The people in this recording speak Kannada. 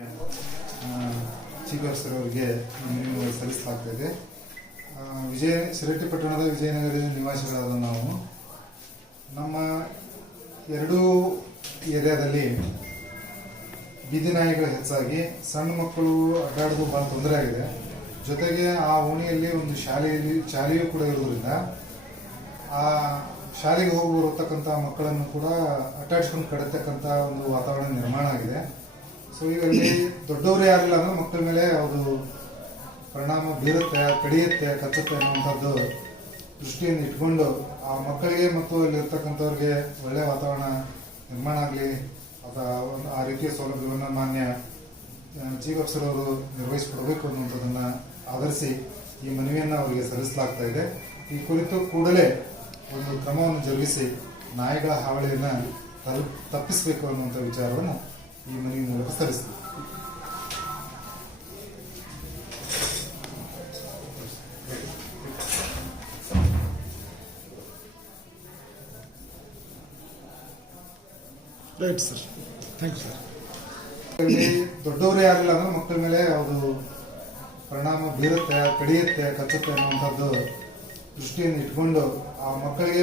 ಚೀಫ್ ಆಫೀಸರ್ ಅವರಿಗೆ ಮನವಿ ಸಲ್ಲಿಸಲಾಗ್ತಾ ಇದೆ ವಿಜಯ ಶಿರಟ್ಟಿ ಪಟ್ಟಣದ ವಿಜಯನಗರ ನಿವಾಸಿಗಳಾದ ನಾವು. ನಮ್ಮ ಎರಡೂ ಏರಿಯಾದಲ್ಲಿ ಬೀದಿ ನಾಯಿಗಳು ಹೆಚ್ಚಾಗಿ, ಸಣ್ಣ ಮಕ್ಕಳು ಅಡ್ಡಾಡೋದು ಭಾಳ ತೊಂದರೆ ಆಗಿದೆ. ಜೊತೆಗೆ ಆ ಓಣಿಯಲ್ಲಿ ಒಂದು ಶಾಲೆಯಲ್ಲಿ ಶಾಲೆಯೂ ಕೂಡ ಇರೋದ್ರಿಂದ ಆ ಶಾಲೆಗೆ ಹೋಗಿ ಬರತಕ್ಕಂಥ ಮಕ್ಕಳನ್ನು ಕೂಡ ಅಟ್ಟಾಡ್ಸ್ಕೊಂಡು ಕಡತಕ್ಕಂಥ ಒಂದು ವಾತಾವರಣ ನಿರ್ಮಾಣ ಆಗಿದೆ. ಸೊ ಇದರಲ್ಲಿ ದೊಡ್ಡವರೇ ಯಾರಿಲ್ಲ ಅಂದ್ರೆ ಮಕ್ಕಳ ಮೇಲೆ ಅದು ಪರಿಣಾಮ ಬೀರುತ್ತೆ, ಕಡಿಯುತ್ತೆ, ಕಚ್ಚುತ್ತೆ ಅನ್ನುವಂಥದ್ದು ದೃಷ್ಟಿಯನ್ನು ಇಟ್ಕೊಂಡು ಆ ಮಕ್ಕಳಿಗೆ ಮತ್ತು ಅಲ್ಲಿರ್ತಕ್ಕಂಥವ್ರಿಗೆ ಒಳ್ಳೆಯ ವಾತಾವರಣ ನಿರ್ಮಾಣ ಆಗಲಿ ಅಥವಾ ಆ ರೀತಿಯ ಸೌಲಭ್ಯವನ್ನು ಮಾನ್ಯ ಚೀಫ್ ಆಫೀಸರ್ ಅವರು ನಿರ್ವಹಿಸಿಕೊಡಬೇಕು ಅನ್ನುವಂಥದ್ದನ್ನು ಆಧರಿಸಿ ಈ ಮನವಿಯನ್ನು ಅವರಿಗೆ ಸಲ್ಲಿಸಲಾಗ್ತಾ ಇದೆ. ಈ ಕುರಿತು ಕೂಡಲೇ ಒಂದು ಕ್ರಮವನ್ನು ಜರುಗಿಸಿ ನಾಯಿಗಳ ಹಾವಳಿಯನ್ನು ತಲ್- ತಪ್ಪಿಸಬೇಕು ಅನ್ನುವಂಥ ವಿಚಾರವನ್ನು ಈ ಮನವಿ ಮೂಲಕ ಸಲ್ಲಿಸ್ತೀವಿ right sir thank you sir ದೊಡ್ಡವರು ಯಾರಿಲ್ಲ ಅಂದ್ರೆ ಮಕ್ಕಳ ಮೇಲೆ ಅದು ಪರಿಣಾಮ ಬೀರುತ್ತೆ ಕಡಿಯುತ್ತೆ ಕಚ್ಚುತ್ತೆ ಅನ್ನುವಂಥದ್ದು ದೃಷ್ಟಿಯನ್ನು ಇಟ್ಕೊಂಡು ಆ ಮಕ್ಕಳಿಗೆ